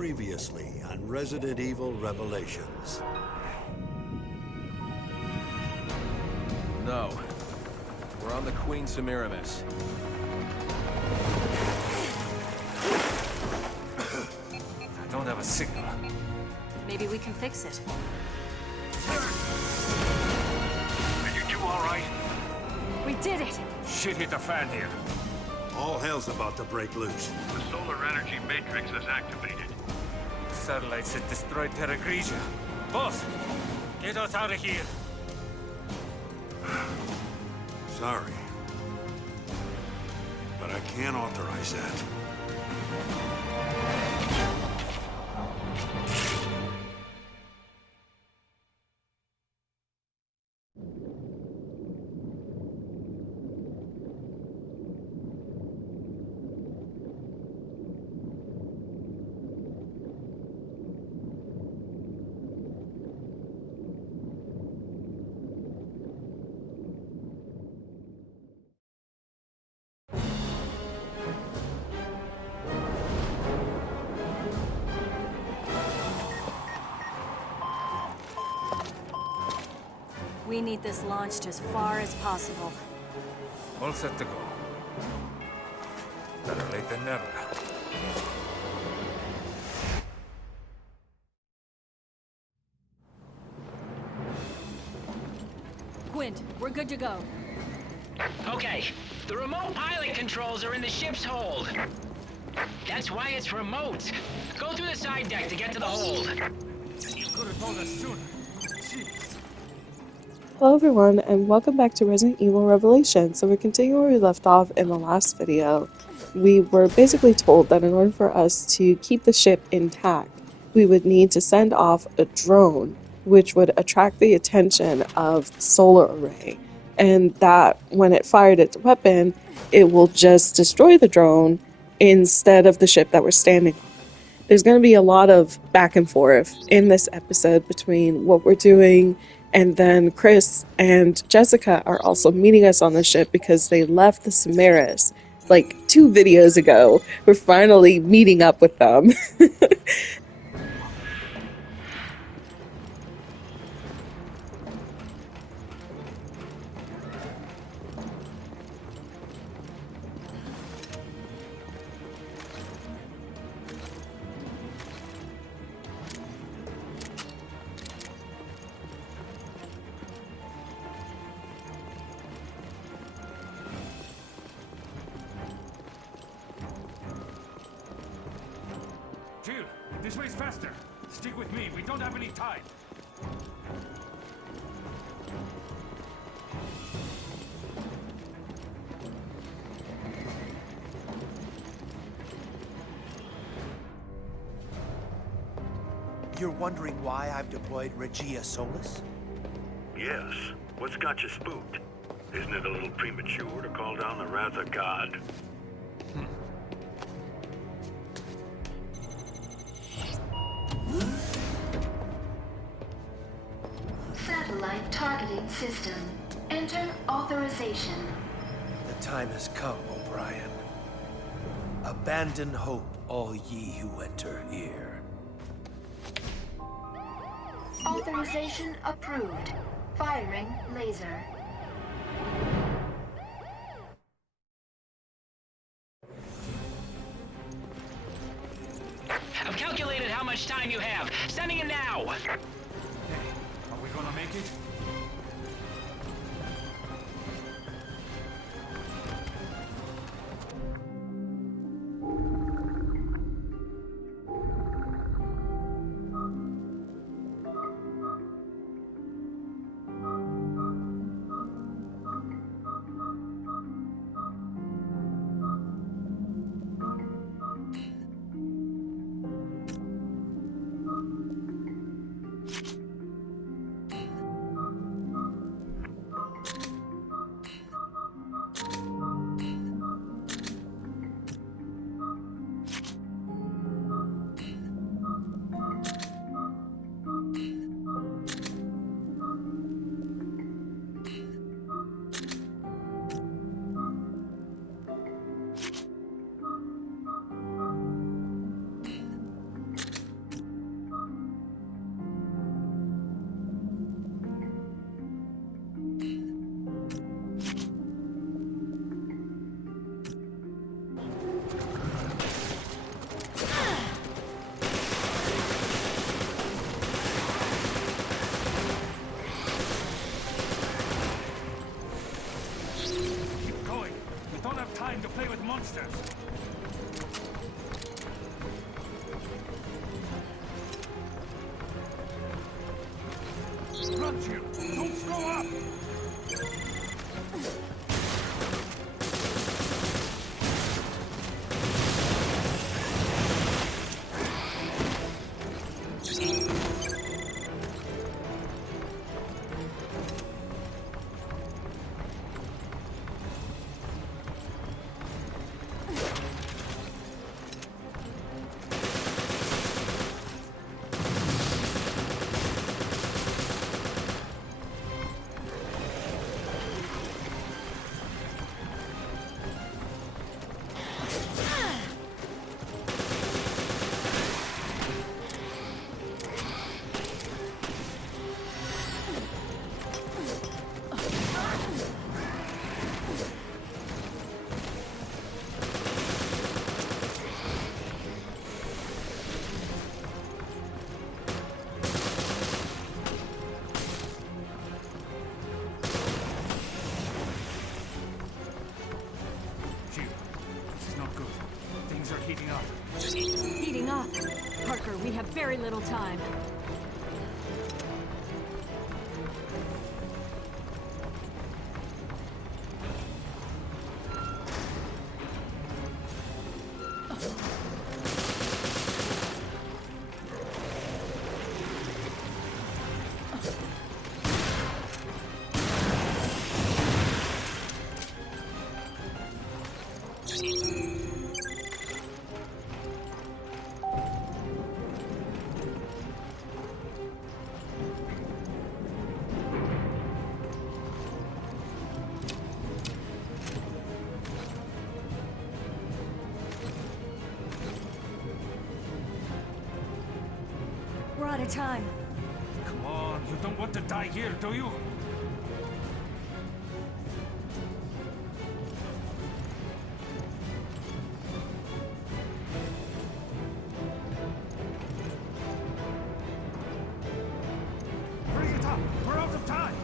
Previously on Resident Evil Revelations. No. We're on the Queen Semiramis. I don't have a signal. Maybe we can fix it. Are you two all right? We did it! Shit hit the fan here. All hell's about to break loose. The solar energy matrix is activated. Satellites had destroyed Terra Grigia. Boss, get us out of here. Sorry. But I can't authorize that. We need this launched as far as possible. All set to go. Better late than never. Quint, we're good to go. Okay, the remote pilot controls are in the ship's hold. That's why it's remote. Go through the side deck to get to the hold. You could have told us sooner. Jeez. Hello everyone, and welcome back to Resident Evil Revelations. So we're continuing where we left off in the last video. We were basically told that in order for us to keep the ship intact, we would need to send off a drone, which would attract the attention of the solar array. And that when it fired its weapon, it will just destroy the drone instead of the ship that we're standing on. There's going to be a lot of back and forth in this episode between what we're doing, and then Chris and Jessica are also meeting us on the ship because they left the Semiramis like 2 videos ago. We're finally meeting up with them. Jill, this way's faster. Stick with me. We don't have any time. You're wondering why I've deployed Regia Solis? Yes. What's got you spooked? Isn't it a little premature to call down the wrath of God? Satellite targeting system. Enter authorization. The time has come, O'Brien. Abandon hope, all ye who enter here. Authorization approved. Firing laser. I've calculated how much time you have. Sending it now. Hey, are we gonna make it? want you! Don't screw up! Heating up. Parker, we have very little time. We're out of time. Come on, you don't want to die here, do you? Bring it up! We're out of time!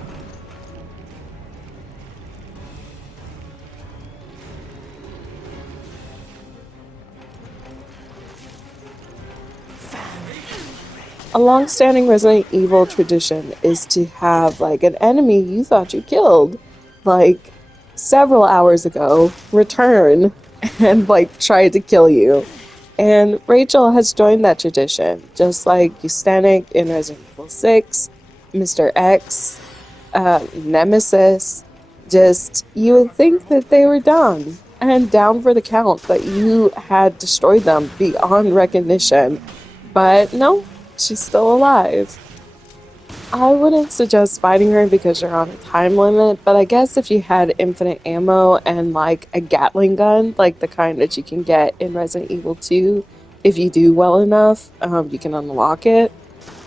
A long-standing Resident Evil tradition is to have like an enemy you thought you killed like several hours ago return and like try to kill you. And Rachel has joined that tradition, just like Ustanik in Resident Evil 6, Mr. X, Nemesis. Just, you would think that they were done and down for the count, that you had destroyed them beyond recognition. But no, she's still alive. I wouldn't suggest fighting her because you're on a time limit, but I guess if you had infinite ammo and like a Gatling gun, like the kind that you can get in Resident Evil 2, if you do well enough, you can unlock it,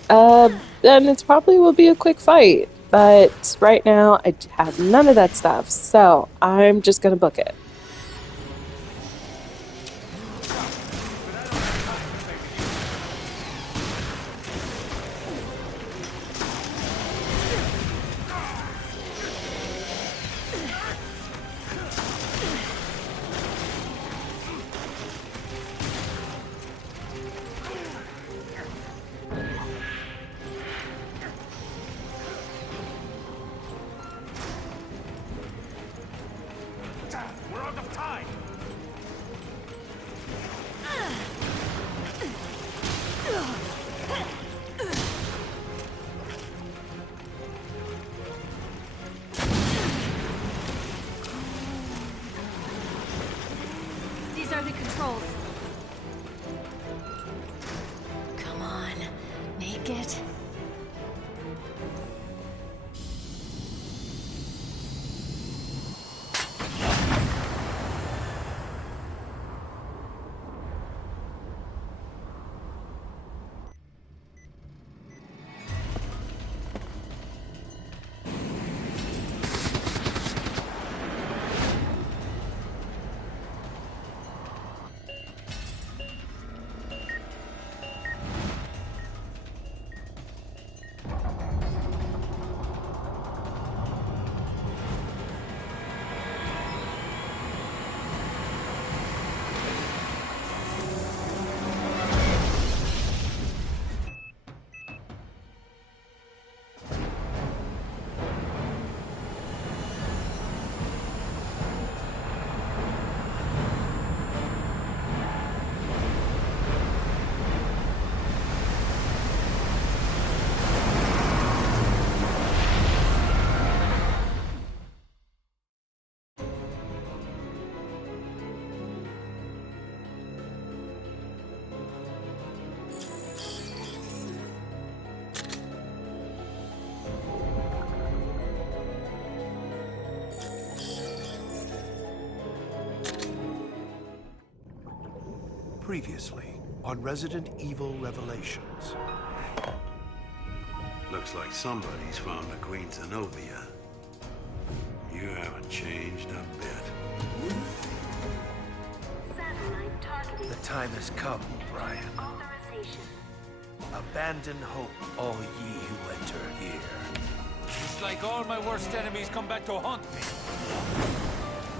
then it probably will be a quick fight. But right now, I have none of that stuff, so I'm just gonna book it. We're out of time! These are the controls. Come on, make it. Previously on Resident Evil Revelations. Looks like somebody's found the Queen Zenobia. You haven't changed a bit. Satellite targeting The time has come, O'Brien. authorization. Abandon hope, all ye who enter here. It's like all my worst enemies come back to haunt me.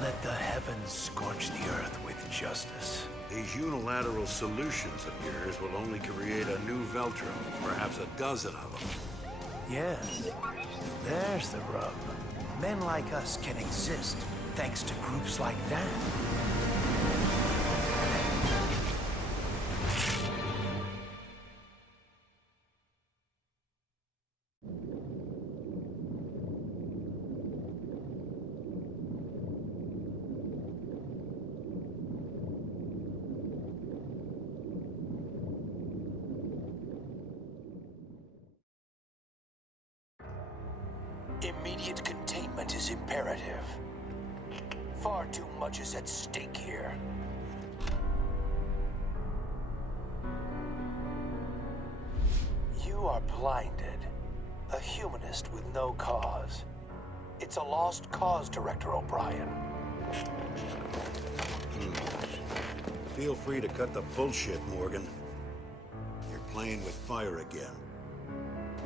Let the heavens scorch the earth with justice. These unilateral solutions of yours will only create a new Veltro, perhaps a dozen of them. Yes, there's the rub. Men like us can exist thanks to groups like that. Immediate containment is imperative. Far too much is at stake here. You are blinded. A humanist with no cause. It's a lost cause, Director O'Brien. Feel free to cut the bullshit, Morgan. You're playing with fire again.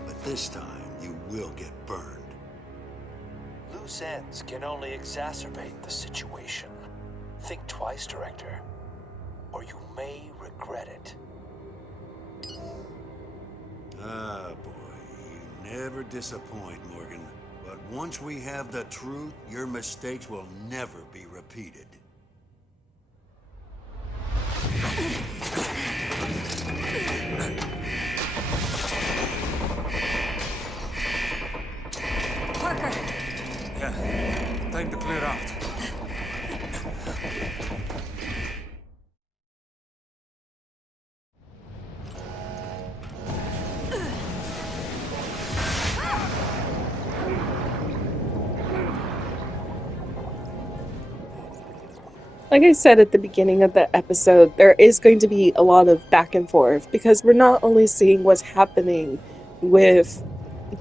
But this time, you will get burned. Loose ends can only exacerbate the situation. Think twice, Director, or you may regret it. Ah, boy, you never disappoint, Morgan. But once we have the truth, your mistakes will never be repeated. Parker! Yeah, time to clear out. Like I said at the beginning of the episode, there is going to be a lot of back and forth because we're not only seeing what's happening with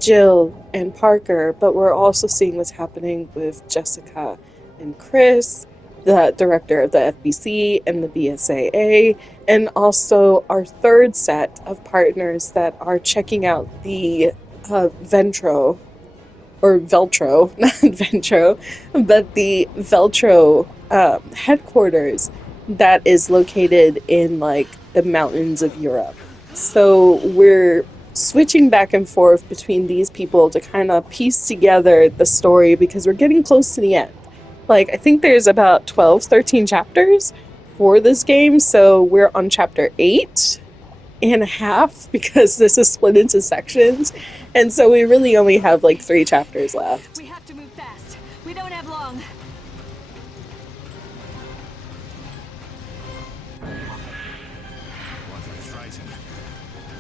Jill and Parker, but we're also seeing what's happening with Jessica and Chris, the director of the FBC and the BSAA, and also our third set of partners that are checking out the Veltro, not Ventro, but the Veltro headquarters that is located in like the mountains of Europe. So we're switching back and forth between these people to kind of piece together the story because we're getting close to the end. Like, I think there's about 12, 13 chapters for this game, so we're on chapter 8.5 because this is split into sections, and so we really only have like 3 chapters left. We have to move fast. We don't have long. Water is rising.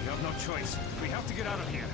We have no choice. We have to get out of here.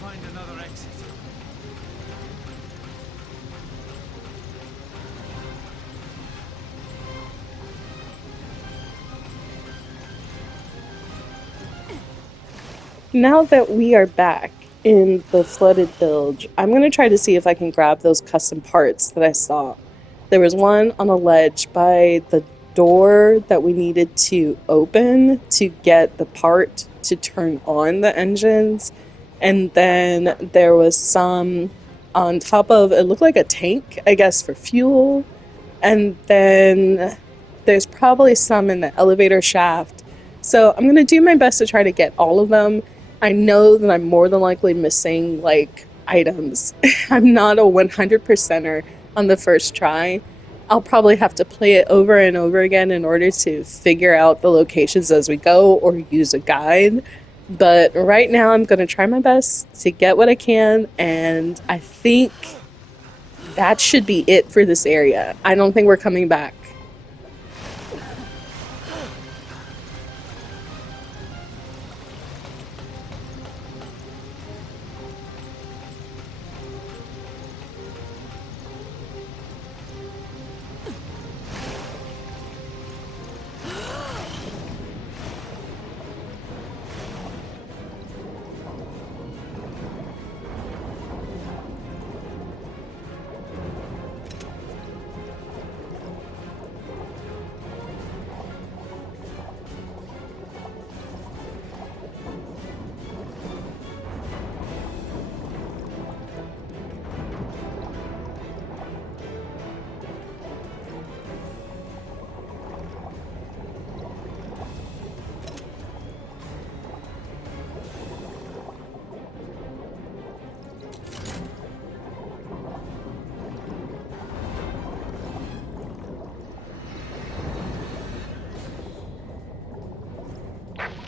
Find another exit. Now that we are back in the flooded bilge, I'm going to try to see if I can grab those custom parts that I saw. There was one on a ledge by the door that we needed to open to get the part to turn on the engines. And then there was some on top of, it looked like a tank, I guess, for fuel. And then there's probably some in the elevator shaft. So I'm going to do my best to try to get all of them. I know that I'm more than likely missing, like, items. I'm not a 100%er on the first try. I'll probably have to play it over and over again in order to figure out the locations as we go or use a guide. But right now I'm going to try my best to get what I can, and I think that should be it for this area. I don't think we're coming back.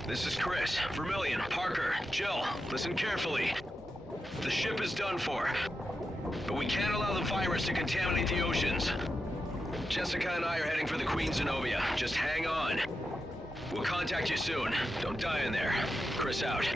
This is Chris, Vermillion, Parker, Jill. Listen carefully. The ship is done for, but we can't allow the virus to contaminate the oceans. Jessica and I are heading for the Queen Zenobia. Just hang on. We'll contact you soon. Don't die in there. Chris out.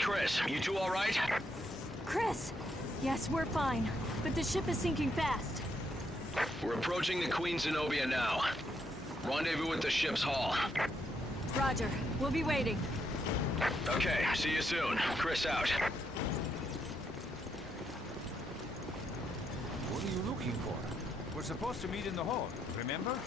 Chris. You two all right? Chris! Yes, we're fine. But the ship is sinking fast. We're approaching the Queen Zenobia now. Rendezvous at the ship's hull. Roger. We'll be waiting. Okay, see you soon. Chris out. What are you looking for? We're supposed to meet in the hall, remember?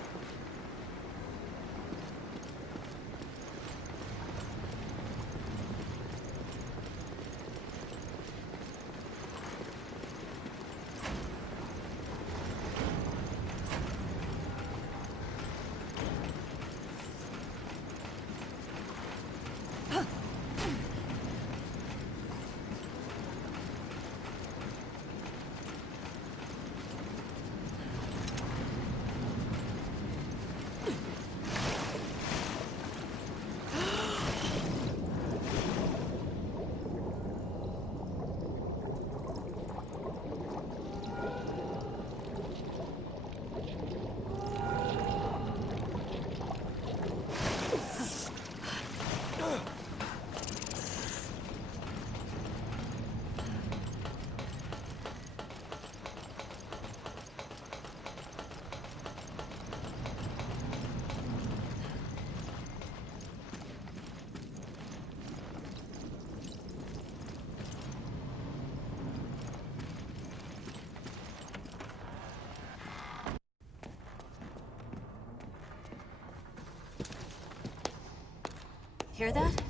Hear that?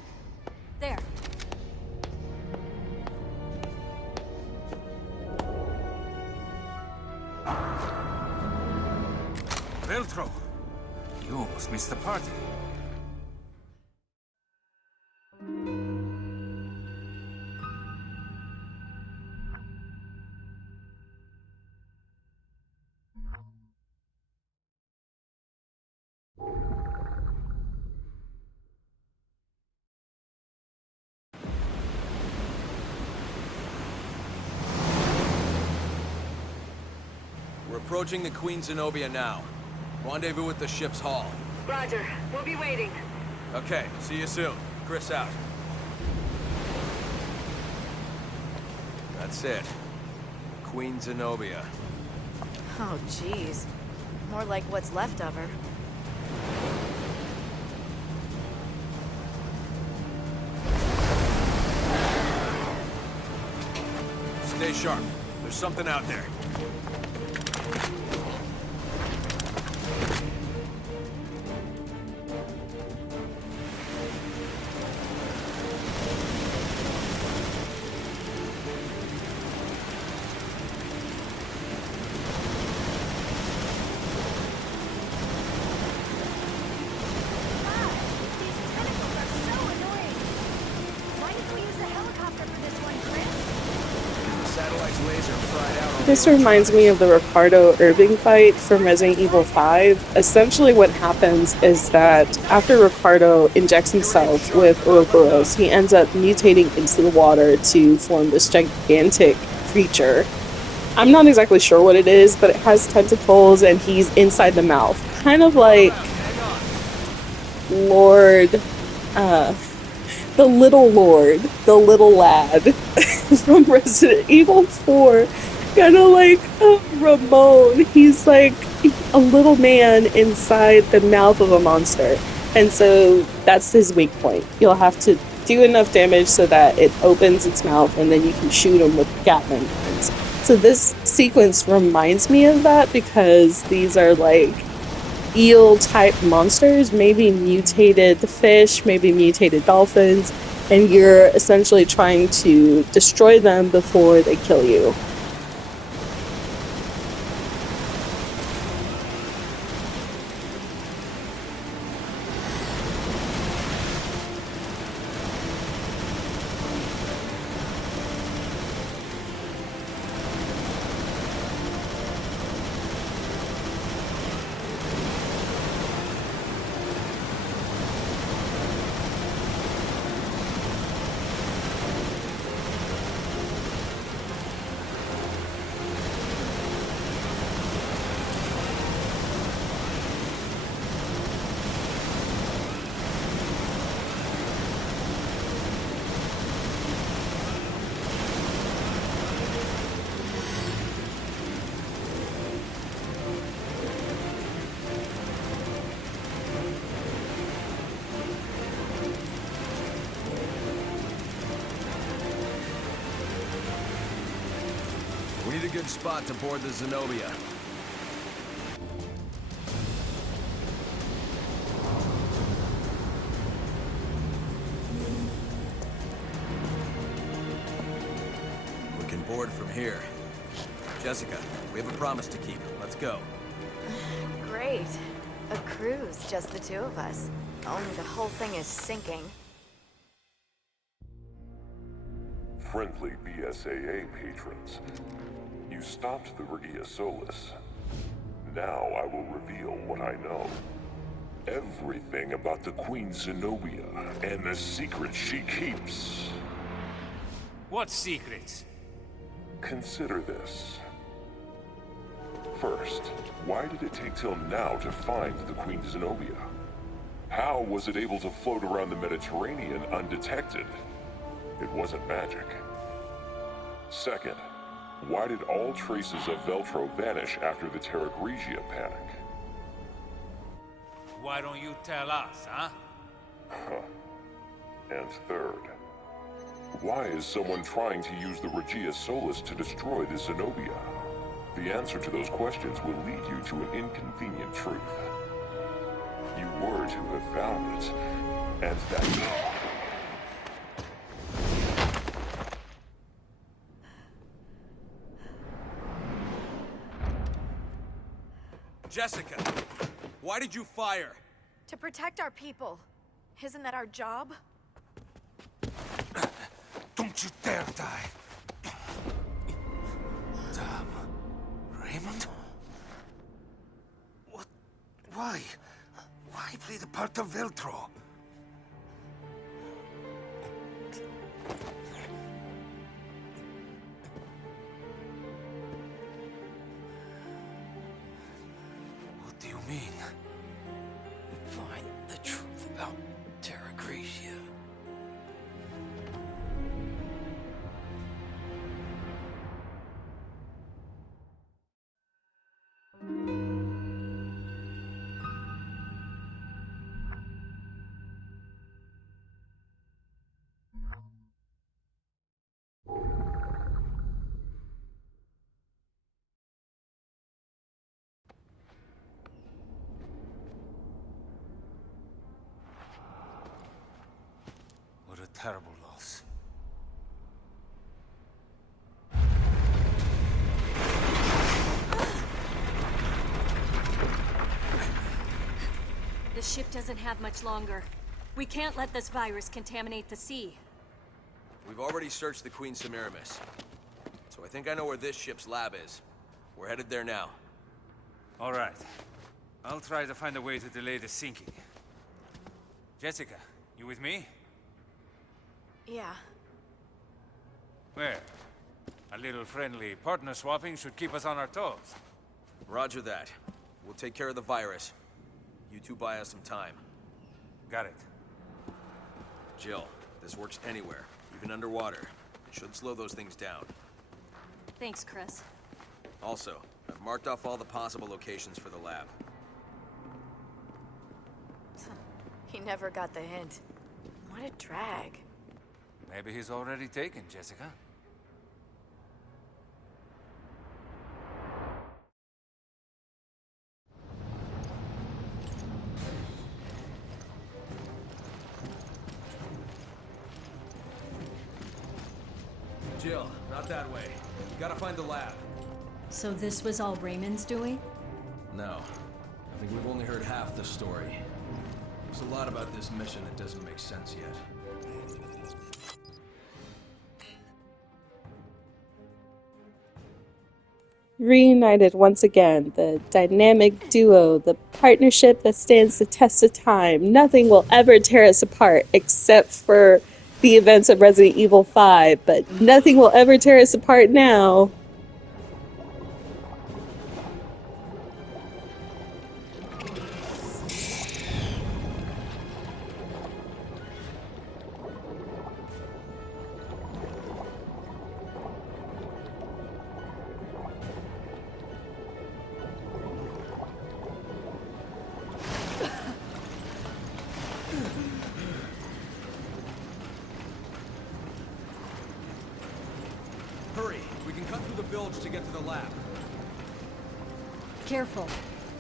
There. Veltro! You almost missed the party. We're approaching the Queen Zenobia now. Rendezvous at the ship's hull. Roger. We'll be waiting. Okay, see you soon. Chris out. That's it. Queen Zenobia. Oh, jeez. More like what's left of her. Stay sharp. There's something out there. This reminds me of the Ricardo Irving fight from Resident Evil 5. Essentially what happens is that after Ricardo injects himself with Ouroboros, he ends up mutating into the water to form this gigantic creature. I'm not exactly sure what it is, but it has tentacles and he's inside the mouth. Kind of like Lord, the little lord, the little lad from Resident Evil 4. Kind of like Ramon. He's like a little man inside the mouth of a monster. And so that's his weak point. You'll have to do enough damage so that it opens its mouth and then you can shoot him with Gatling guns. So this sequence reminds me of that because these are like eel type monsters, maybe mutated fish, maybe mutated dolphins, and you're essentially trying to destroy them before they kill you. We need a good spot to board the Zenobia. We can board from here. Jessica, we have a promise to keep. Let's go. Great. A cruise, just the two of us. Only the whole thing is sinking. Friendly BSAA patrons, you stopped the Regia Solis. Now I will reveal what I know. Everything about the Queen Zenobia and the secrets she keeps. What secrets? Consider this. First, why did it take till now to find the Queen Zenobia? How was it able to float around the Mediterranean undetected? It wasn't magic. Second, why did all traces of Veltro vanish after the Terra Grigia panic? Why don't you tell us, huh? And third, why is someone trying to use the Regia Solis to destroy the Zenobia? The answer to those questions will lead you to an inconvenient truth. You were to have found it, and that... Jessica, why did you fire? To protect our people. Isn't that our job? Don't you dare die. Damn. Raymond? What? Why? Why play the part of Veltro? What do you mean? Find the truth about Terra Grigia. What a terrible loss. The ship doesn't have much longer. We can't let this virus contaminate the sea. We've already searched the Queen Semiramis. So I think I know where this ship's lab is. We're headed there now. All right. I'll try to find a way to delay the sinking. Jessica, you with me? Yeah. Where? A little friendly partner swapping should keep us on our toes. Roger that. We'll take care of the virus. You two buy us some time. Got it. Jill, this works anywhere, even underwater. It should slow those things down. Thanks, Chris. Also, I've marked off all the possible locations for the lab. He never got the hint. What a drag. Maybe he's already taken, Jessica. Jill, not that way. You gotta find the lab. So this was all Raymond's doing? No. I think we've only heard half the story. There's a lot about this mission that doesn't make sense yet. Reunited once again, the dynamic duo, the partnership that stands the test of time. Nothing will ever tear us apart except for the events of Resident Evil 5, but nothing will ever tear us apart now. Hurry, we can cut through the bilge to get to the lab. Careful.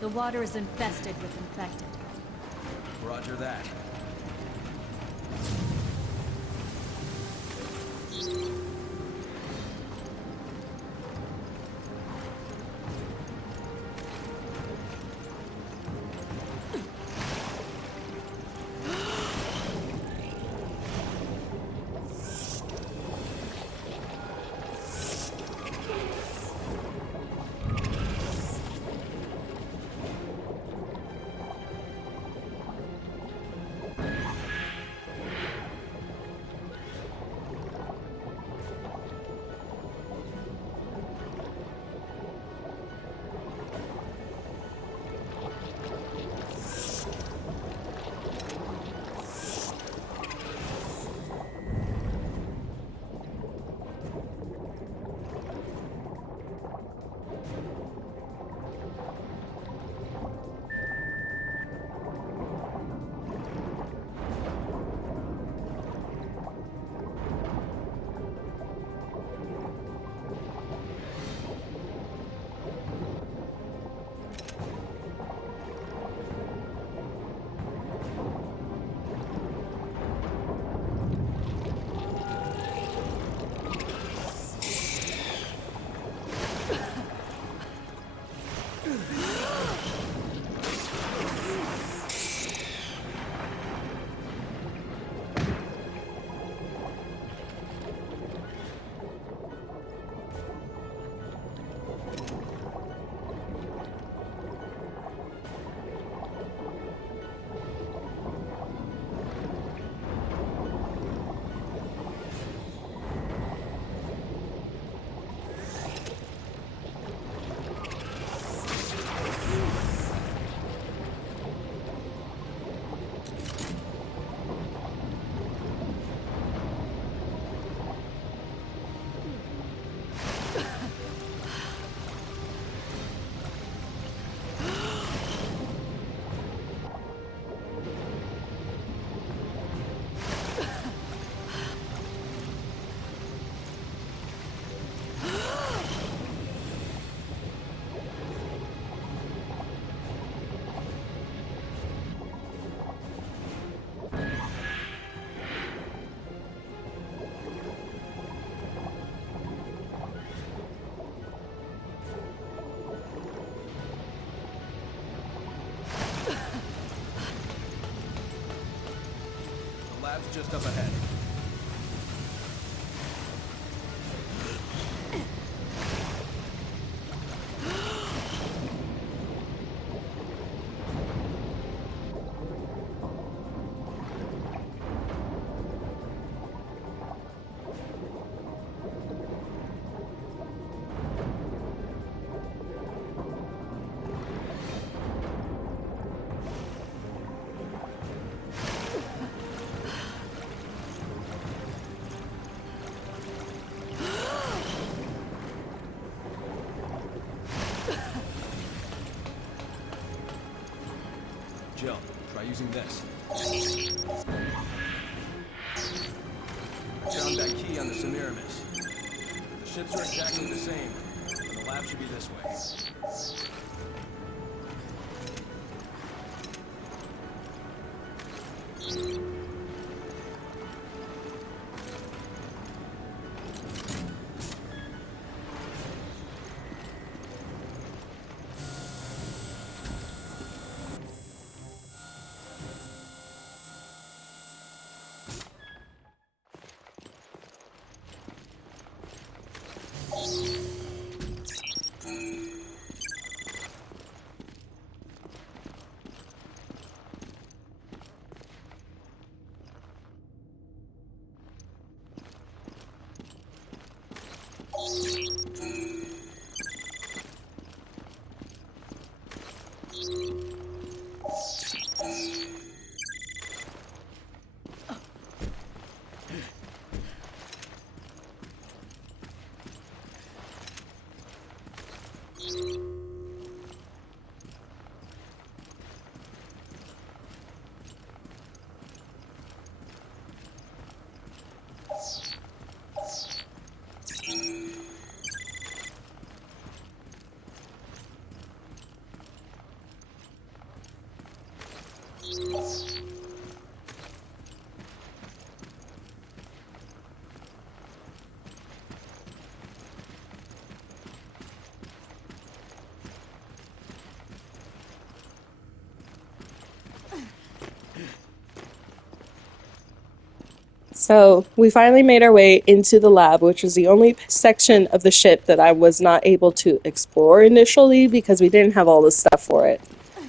The water is infested with infected. Roger that. Lab's just up ahead. Jill, try using this. I found that key on the Semiramis. The ships are exactly the same, and the lab should be this way. So we finally made our way into the lab, which was the only section of the ship that I was not able to explore initially because we didn't have all the stuff for it.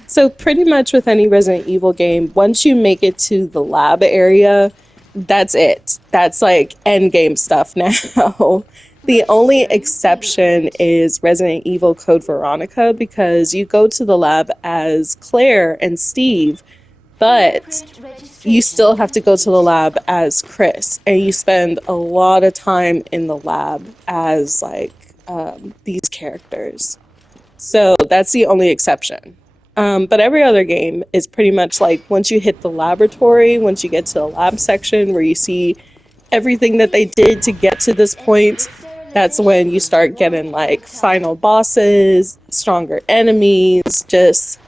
So pretty much with any Resident Evil game, once you make it to the lab area, that's it. That's like end game stuff now. The only exception is Resident Evil Code Veronica, because you go to the lab as Claire and Steve, but you still have to go to the lab as Chris, and you spend a lot of time in the lab as like these characters. So that's the only exception. But every other game is pretty much like once you hit the laboratory, once you get to the lab section where you see everything that they did to get to this point, that's when you start getting like final bosses, stronger enemies, just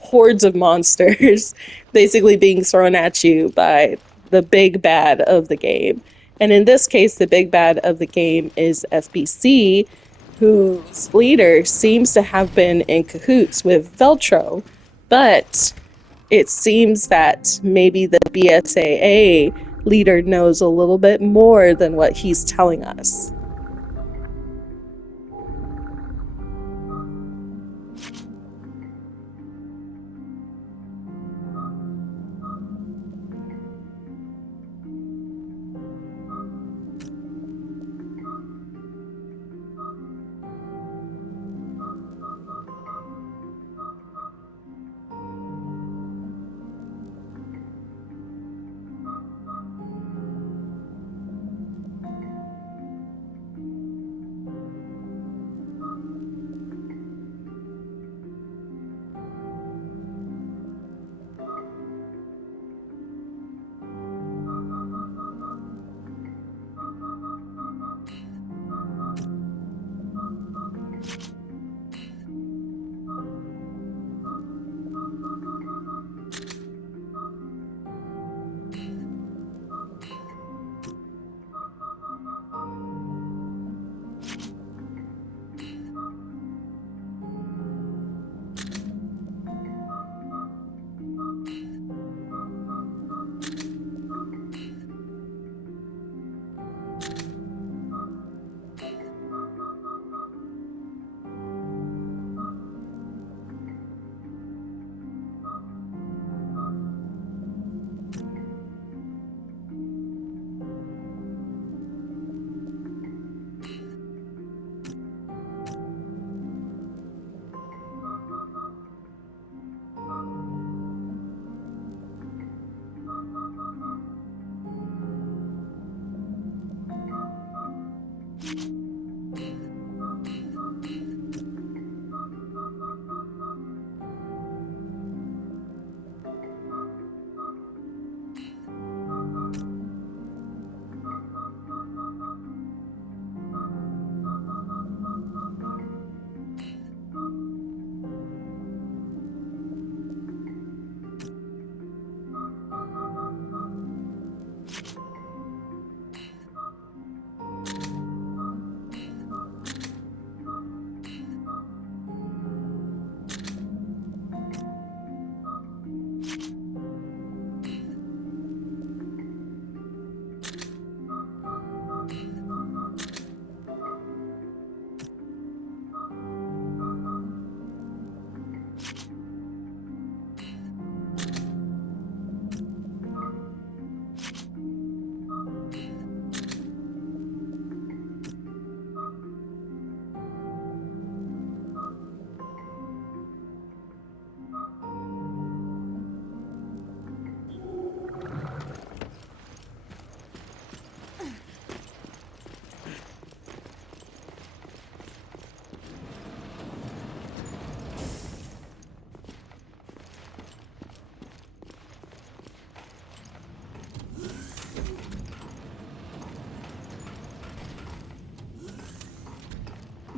hordes of monsters basically being thrown at you by the big bad of the game. And in this case, the big bad of the game is FBC, whose leader seems to have been in cahoots with Veltro, but it seems that maybe the BSAA leader knows a little bit more than what he's telling us.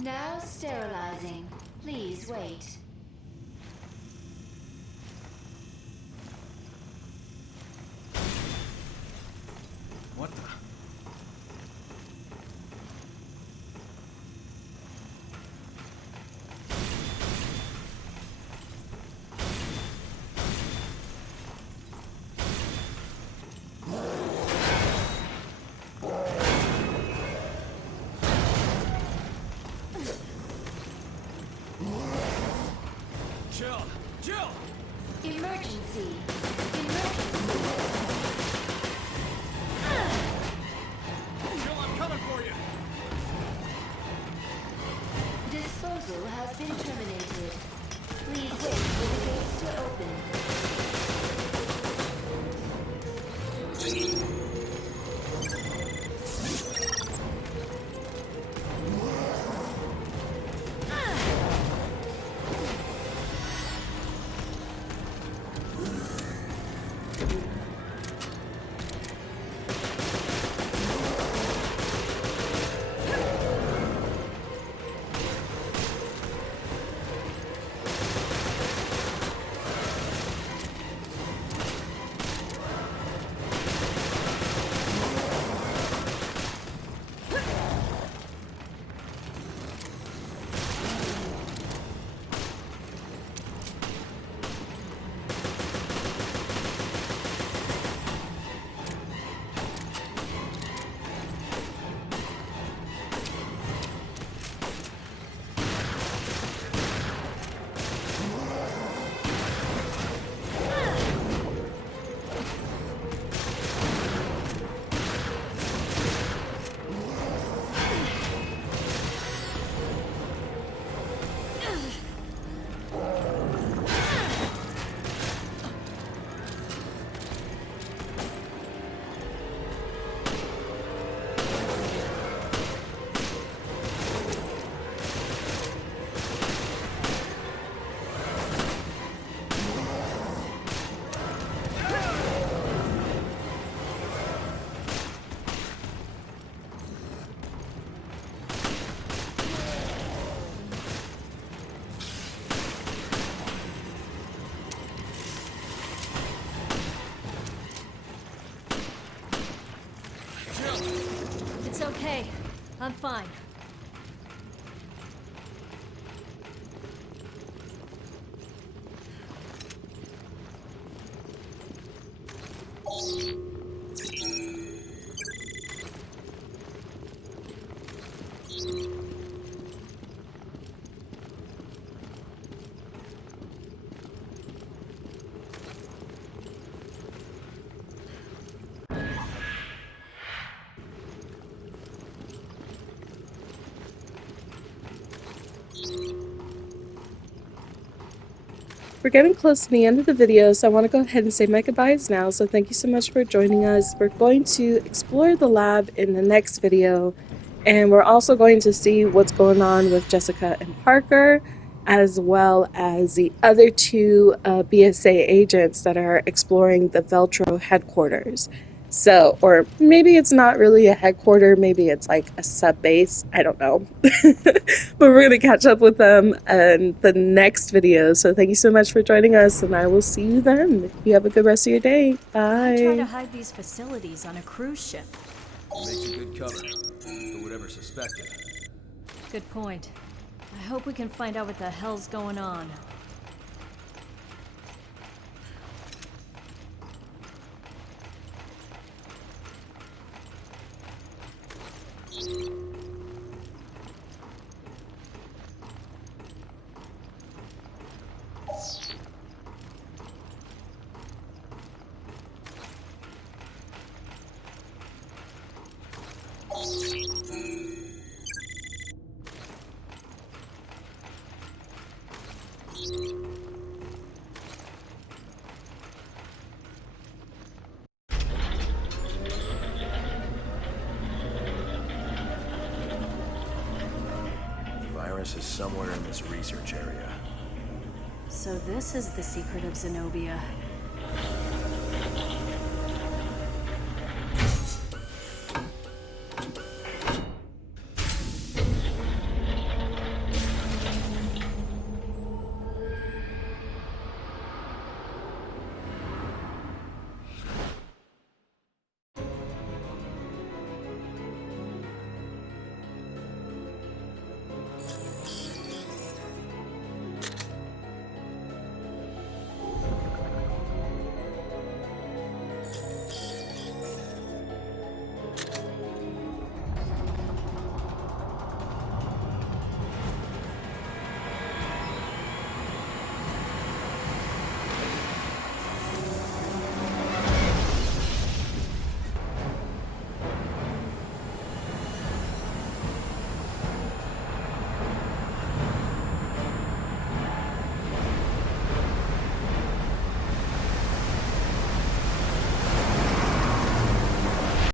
Now sterilizing. Please wait. What the? Jill! Jill! Emergency. Jill, I'm coming for you! Disposal has been terminated. Please wait for the gates to open. It's okay. I'm fine. We're getting close to the end of the video, so I want to go ahead and say my goodbyes now. So thank you so much for joining us. We're going to explore the lab in the next video, and we're also going to see what's going on with Jessica and Parker, as well as the other two BSA agents that are exploring the Veltro headquarters. So, or maybe it's not really a headquarter, maybe it's like a sub base, I don't know. But we're going to catch up with them in the next video. So thank you so much for joining us, and I will see you then. You have a good rest of your day. Bye. I try to hide these facilities on a cruise ship. It makes a good cover for whatever suspected. Good point. I hope we can find out what the hell's going on. Virus is somewhere in this research area. So this is the secret of Zenobia.